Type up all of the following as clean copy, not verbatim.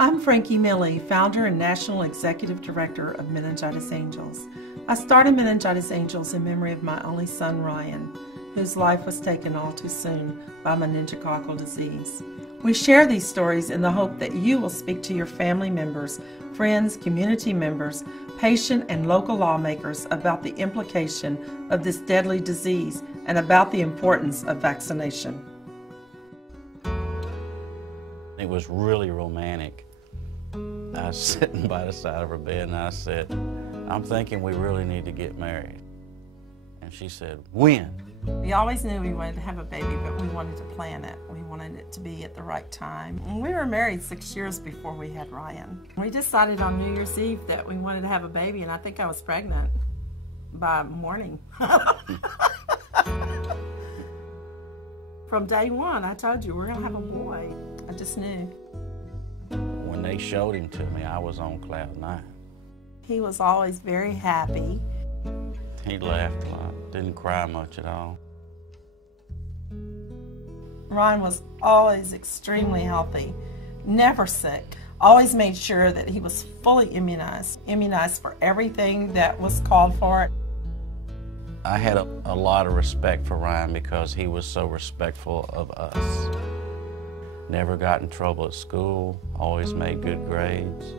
I'm Frankie Milley, founder and National Executive Director of Meningitis Angels. I started Meningitis Angels in memory of my only son, Ryan, whose life was taken all too soon by meningococcal disease. We share these stories in the hope that you will speak to your family members, friends, community members, patient and local lawmakers about the implication of this deadly disease and about the importance of vaccination. It was really romantic. I was sitting by the side of her bed and I said, "I'm thinking we really need to get married." And she said, "When?" We always knew we wanted to have a baby, but we wanted to plan it. We wanted it to be at the right time. And we were married 6 years before we had Ryan. We decided on New Year's Eve that we wanted to have a baby, and I think I was pregnant by morning. From day one, I told you we're gonna have a boy. I just knew. When they showed him to me, I was on cloud nine. He was always very happy. He laughed a lot, didn't cry much at all. Ryan was always extremely healthy, never sick. Always made sure that he was fully immunized for everything that was called for. I had a lot of respect for Ryan because he was so respectful of us. Never got in trouble at school, always made good grades.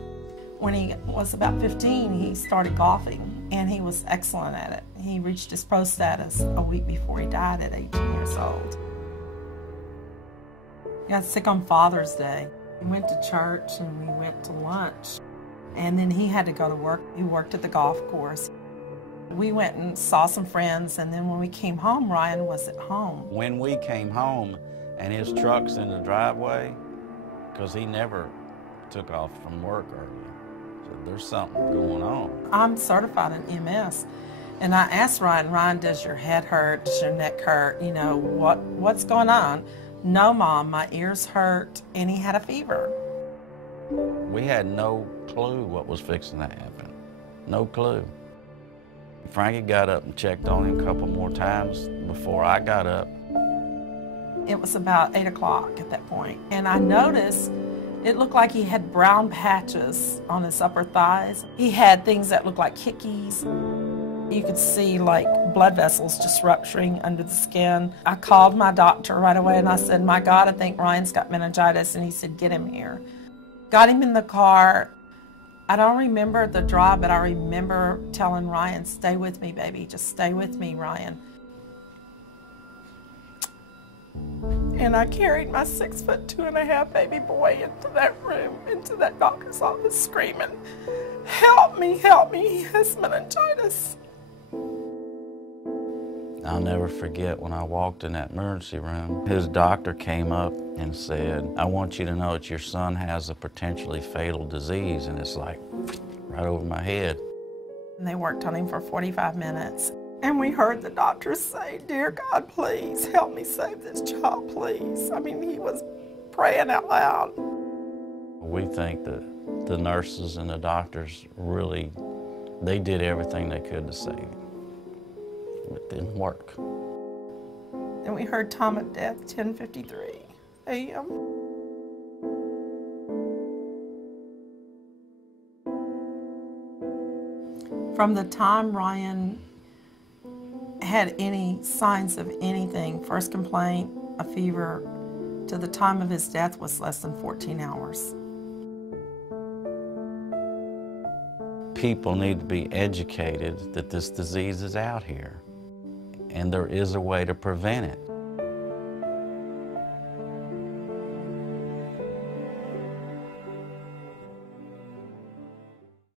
When he was about 15, he started golfing, and he was excellent at it. He reached his pro status a week before he died at 18 years old. He got sick on Father's Day. We went to church and we went to lunch, and then he had to go to work. He worked at the golf course. We went and saw some friends, and then when we came home, Ryan was at home. When we came home and his truck's in the driveway, because he never took off from work early, so there's something going on. I'm certified in EMS, and I asked Ryan, does your head hurt? Does your neck hurt? You know, what's going on? No, Mom, my ears hurt, and he had a fever. We had no clue what was fixing to happen. No clue. Frankie got up and checked on him a couple more times before I got up. It was about 8 o'clock at that point, and I noticed it looked like he had brown patches on his upper thighs. He had things that looked like hickeys. You could see like blood vessels just rupturing under the skin. I called my doctor right away and I said, "My God, I think Ryan's got meningitis," and he said, "Get him here." Got him in the car. I don't remember the drive, but I remember telling Ryan, "Stay with me, baby. Just stay with me, Ryan." And I carried my 6'2.5" baby boy into that room, into that doctor's office, screaming, help me, he has meningitis." I'll never forget when I walked in that emergency room, his doctor came up and said, "I want you to know that your son has a potentially fatal disease," and it's like right over my head. And they worked on him for 45 minutes. And we heard the doctor say, "Dear God, please help me save this child, please." I mean, he was praying out loud. We think that the nurses and the doctors really, they did everything they could to save him. It didn't work. And we heard time of death, 10:53 a.m. From the time Ryan had any signs of anything, first complaint, a fever, to the time of his death was less than 14 hours. People need to be educated that this disease is out here, and there is a way to prevent it.